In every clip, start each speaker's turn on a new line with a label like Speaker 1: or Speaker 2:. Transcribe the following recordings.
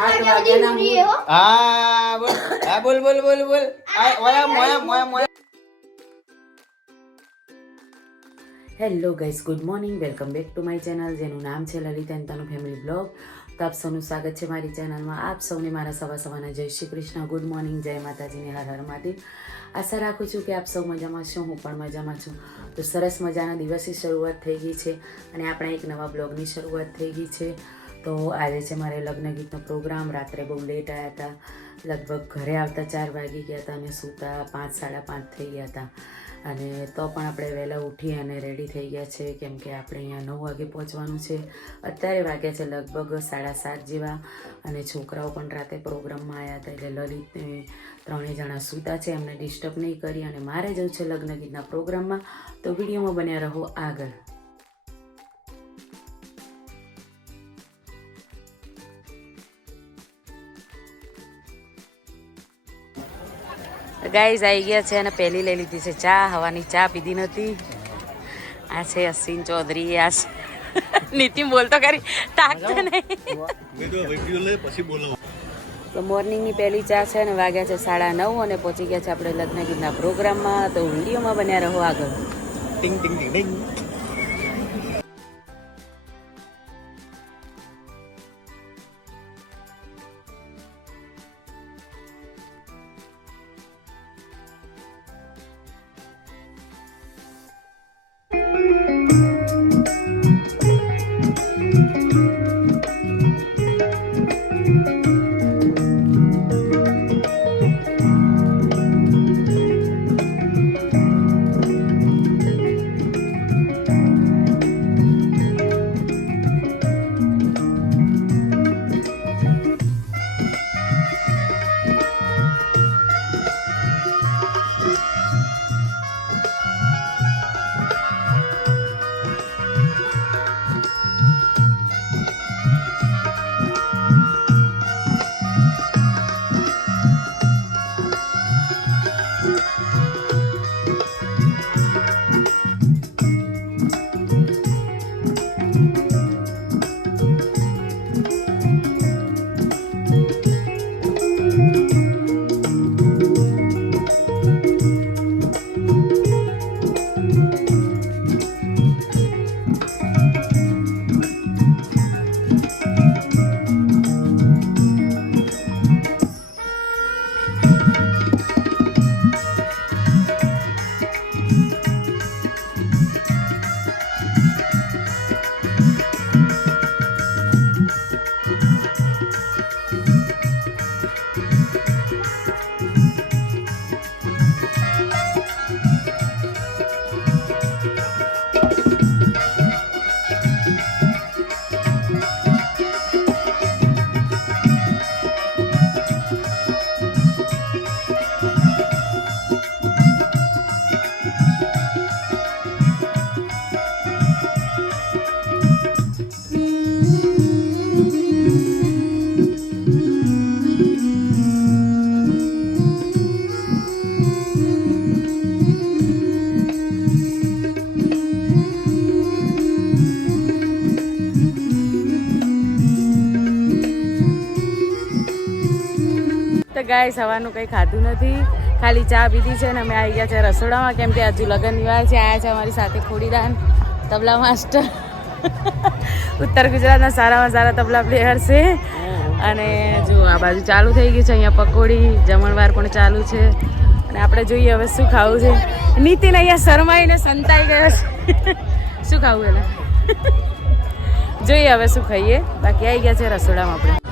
Speaker 1: સાત વાગ્યાના મૂળ.
Speaker 2: હા બોલ. હા બોલ બોલ બોલ બોલ. ઓયા મોયા મોયા મોયા
Speaker 1: hello guys good morning welcome back to my channel જેનું નામ છે લલિતા અંતાનું ફેમિલી બ્લોગ તો આપ સૌનું સ્વાગત છે મારી ચેનલમાં આપ સૌને મારા સવા સવારના જય શ્રી કૃષ્ણ. ગુડ મોર્નિંગ જય માતાજીને હર હર મહાદેવ. આશા રાખું છું કે આપ સૌ મજામાં છો હું પણ મજામાં છું. તો સરસ મજાના દિવસની શરૂઆત થઈ ગઈ છે અને આપણા એક નવા બ્લોગની શરૂઆત થઈ ગઈ છે. તો આજે છે મારે લગ્ન ગીતનો પ્રોગ્રામ. રાત્રે બહુ લેટ આવ્યા હતા. લગભગ ઘરે આવતા ચાર વાગી ગયા હતા. અને સૂતા પાંચ, સાડા પાંચ થઈ ગયા હતા. અને તો પણ આપણે વહેલા ઉઠી અને રેડી થઈ ગયા છે કેમ કે આપણે અહીંયા નવ વાગે પહોંચવાનું છે. અત્યારે વાગ્યા છે લગભગ સાડા સાત જેવા અને છોકરાઓ પણ રાતે પ્રોગ્રામમાં આવ્યા હતા એટલે લલિતને ત્રણેય જણા સૂતા છે. એમને ડિસ્ટર્બ નહીં કરી અને મારે જવું છે લગ્ન ગીતના પ્રોગ્રામમાં. તો વિડીયોમાં બન્યા રહો આગળ. ગાઈઝ આવી ગયા છે અને પહેલી લઈ લીધી છે ચા, હવાની ચા પીધી નથી આ છે અશ્વિન ચૌધરી, આ છે નીતિન બોલતો કરી તાકતો નહીં. તો મોર્નિંગની પહેલી ચા છે અને વાગ્યા છે સાડા નવ અને પહોંચી ગયા છે આપણે લગ્ન ગીતના પ્રોગ્રામમાં. તો વિડીયોમાં બન્યા રહો આગળ.
Speaker 2: ટિંગ ટિંગ ટિંગ ટિંગ.
Speaker 1: તો ગાય સવારનું કંઈ ખાધું નથી. ખાલી ચા પીધી છે ને અમે આવી ગયા છે રસોડામાં. કેમ કે હજુ લગ્ન વિવાહ છે, આયા છે અમારી સાથે ખોડીદાન, તબલા માસ્ટર. ઉત્તર ગુજરાતના સારામાં સારા તબલા પ્લેયર છે. અને જો આ બાજુ ચાલુ થઈ ગયું છે, અહીંયા પકોડી, જમણવાર પણ ચાલુ છે. અને આપણે જોઈએ હવે શું ખાવું છે. નીતિન અહીંયા શરમાઈને સંતાઈ ગયો છે. શું ખાવું એટલે જોઈએ હવે શું ખાઈએ. બાકી આવી ગયા છે રસોડામાં આપણે.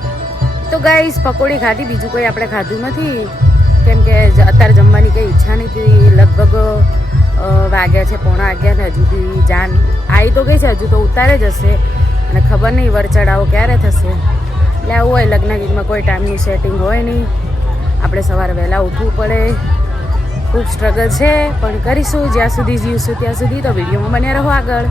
Speaker 1: તો ગાઈસ પકોડી ખાધી, બીજું કોઈ આપણે ખાધું નથી. કેમ કે અત્યારે જમવાની કંઈ ઈચ્છા નથી લગભગ વાગ્યા છે, પોણા વાગ્યા ને હજુ જાન આવી તો ગઈ છે, હજુ તો ઉતારે જ હશે. અને ખબર નહીં, વર ચડાવો ક્યારે થશે. એટલે આવું હોય, લગ્ન ગીતમાં કોઈ ટાઈમનું સેટિંગ હોય નહીં. આપણે સવારે વહેલા ઉઠવું પડે. ખૂબ સ્ટ્રગલ છે, પણ કરીશું. જ્યાં સુધી જીવશું ત્યાં સુધી તો વિડીયોમાં બન્યા રહો આગળ.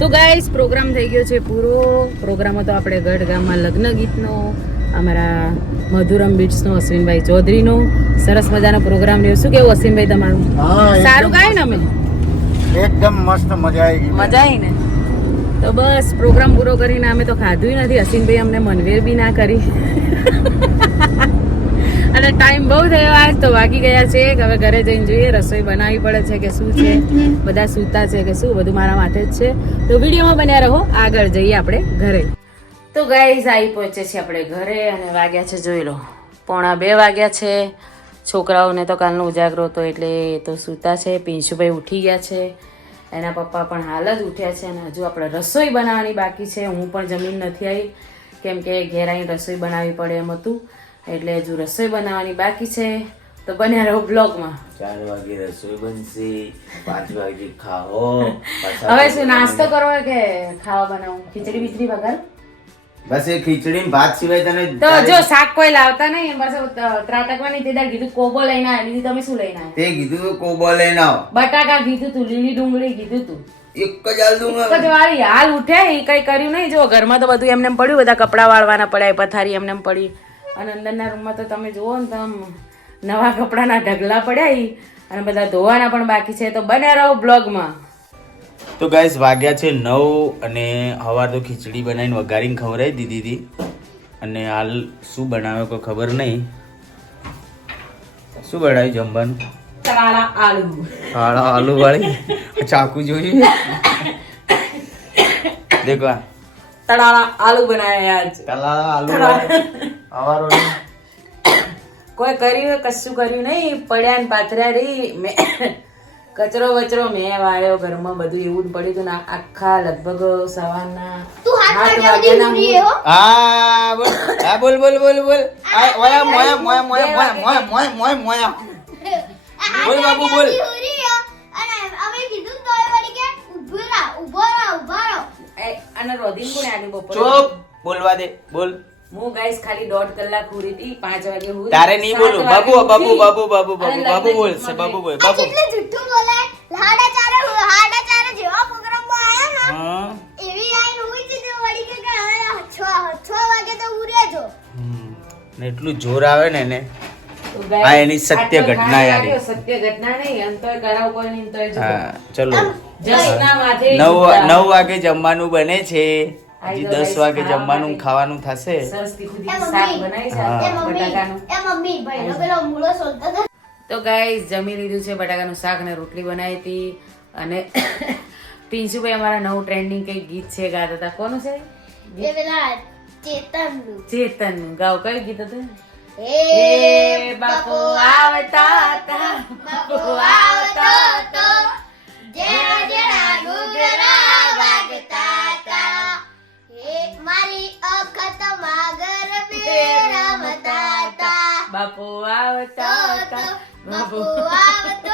Speaker 1: તો ગાઈસ પ્રોગ્રામ થઈ ગયો છે પૂરો. પ્રોગ્રામ હતો આપણે ગઢ ગામમાં લગ્ન ગીતનો અમારા મધુરમ બીટ્સનો અશ્વિનભાઈ ચૌધરીનો. સરસ મજાનો પ્રોગ્રામ રહ્યો. શું કેવું અશ્વિનભાઈ તમારું? સારું ગાય ને અમે?
Speaker 3: એકદમ મસ્ત મજા આવી ગઈ.
Speaker 1: મજા આવી ને? તો બસ પ્રોગ્રામ પૂરો કરીને અમે તો ખાધું નથી. અશ્વિનભાઈ અમને મનવેર બી ના કરી. અને ટાઈમ બહુ થયો આજ તો વાગી ગયા છે હવે ઘરે જઈને જોઈએ, રસોઈ બનાવવી પડે છે કે શું છે, બધા સૂતા છે કે શું, બધું મારા માથે જ છે. તો વિડીયોમાં બન્યા રહો, આગળ જઈએ આપણે ઘરે. તો ગાઈઝ આવી પહોંચે છે આપણે ઘરે અને વાગ્યા છે જોઈ લો, પોણા બે વાગ્યા છે. છોકરાઓને તો કાલનો ઉજાગરો હતો એટલે એ તો સૂતા છે પિંશુભાઈ ઉઠી ગયા છે. એના પપ્પા પણ હાલ જ ઉઠ્યા છે અને હજુ આપણે રસોઈ બનાવવાની બાકી છે. હું પણ જમીન નથી આવી, કેમ કે ઘેર રસોઈ બનાવવી પડે એમ હતું. એટલે હજુ રસોઈ બનાવવાની બાકી છે. તો બન્યા રહો બ્લોગમાં.
Speaker 2: ચાર વાગે રસોઈ બનશે પાંચ વાગે ખાઓ
Speaker 1: હવે શું નાસ્તો કરવો કે ખાવા બનાવું ખીચડી બીચડી વગર
Speaker 2: બસ એ ખીચડી ને ભાત સિવાય તને
Speaker 1: તો જો શાક કોઈ લાવતા નહીં બસ ત્રાટકવાની તે દાડ કીધું કોબો લઈને આવી દીદી તમે શું લઈને આવ્યા
Speaker 2: તે કીધું તું કોબો લઈને આવ.
Speaker 1: બટાકા કીધું તું લીલી ડુંગળી કીધું તું.
Speaker 2: એક જ હાલ દઉં
Speaker 1: એક જ વાળી હાલ ઉઠ્યા એ કઈ કર્યું નહીં. જો ઘરમાં તો બધું એમને પડ્યું બધા કપડાં વાળવાના પડ્યા પથારી એમને પડી. અને અંદરના રૂમમાં તો તમે જુઓ ને તો આમ નવા કપડાના ઢગલા પડ્યા અને બધા ધોવાના પણ બાકી છે. તો બને રહો બ્લોગમાં.
Speaker 2: તો ગાઈસ વાગ્યા છે નવ અને હવાર તો ખીચડી બનાવીને વઘારીને ખવડાવી દીધી હતી અને હાલ શું બનાવ્યો કોઈ ખબર નહીં. શું બનાવ્યું જમવાનું?
Speaker 1: તળાળા આલુ.
Speaker 2: કાળા આલુ વાળી? ચાકુ જોયું દેખો આ.
Speaker 1: તળાળા આલુ બનાવ્યા આજ.
Speaker 2: તળાળા આલુ અમારો
Speaker 1: કોઈ કર્યું કશું કર્યું નહીં. પડ્યા ને પાથર્યા રહી. મેં કચરો વચરો મેં વાળ્યો. ઘરમાં બધું એવું જ પડ્યું હતું ને આખા લગભગ સવારના હાથ વાગ્યાના હું-
Speaker 2: બોલ. આ બોલ બોલ બોલ બોલ. મોયા મોયા મોયા મોયા મોયા મોયા મોયા મોયા બોલ બાબુ બોલ.
Speaker 1: એ,
Speaker 2: બોલવા દે બોલ.
Speaker 1: હું ગાઈસ ખાલી દોઢ કલાક હુરી હતી પાંચ વાગે હુરી.
Speaker 2: તારે નહીં બોલું બાબુ બાબુ
Speaker 1: બાબુ
Speaker 2: બાબુ બાબુ બાબુ
Speaker 1: બોલશે
Speaker 2: બાબુ
Speaker 1: બોલ
Speaker 2: બાબુ.
Speaker 1: કેટલું
Speaker 2: જુઠ્ઠું બોલે?
Speaker 1: હાડા
Speaker 2: ચારે હાડા ચારે જેવા પ્રોગ્રામમાં આયા હા. એવી
Speaker 4: આઈ હુઈ છે તો વળી કે છ છ વાગે તો ઉરે જો.
Speaker 2: ને એટલું જોર આવે ને એને. આ એની સત્ય ઘટના યાર.
Speaker 1: સત્ય ઘટના નહીં અંતર કરાવ કોઈ નહીં
Speaker 2: તો ચલો. નવ નવ વાગે જમવાનું બને છે. હજી દસ વાગે જમવાનું ખાવાનું થશે.
Speaker 4: એ
Speaker 1: તો ગાઈસ જમી લીધું છે બટાકાનું શાક ને રોટલી બનાવી હતી. અને પિંશુભાઈ અમારા નવું ટ્રેન્ડિંગ કઈ ગીત છે ગાતા હતા. કોનું છે? ચેતન ગાવ કયું ગીત હતું? હે બાપુ આવતા હતા. બાપુ આવતા બાપુ આવતા
Speaker 4: બાપુ આવતો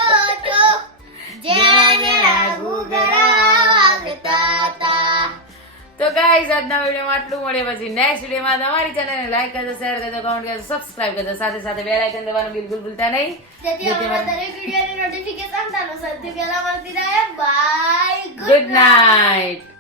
Speaker 1: ગાઈઝ આજના વિડીયોમાં આટલું મળે પછી નેક્સ્ટ વિડીયોમાં. તમારી ચેનલને લાઈક કરજો શેર કરજો કમેન્ટ કરજો સબસ્ક્રાઇબ કરજો. સાથે સાથે બેલ આઇકન દબાવવાનું બિલકુલ ભૂલતા નહીં.
Speaker 4: જેથી અમારા દરેક વિડીયોની નોટિફિકેશન તમને સૌથી પહેલા મળતી રહે. Bye
Speaker 1: good night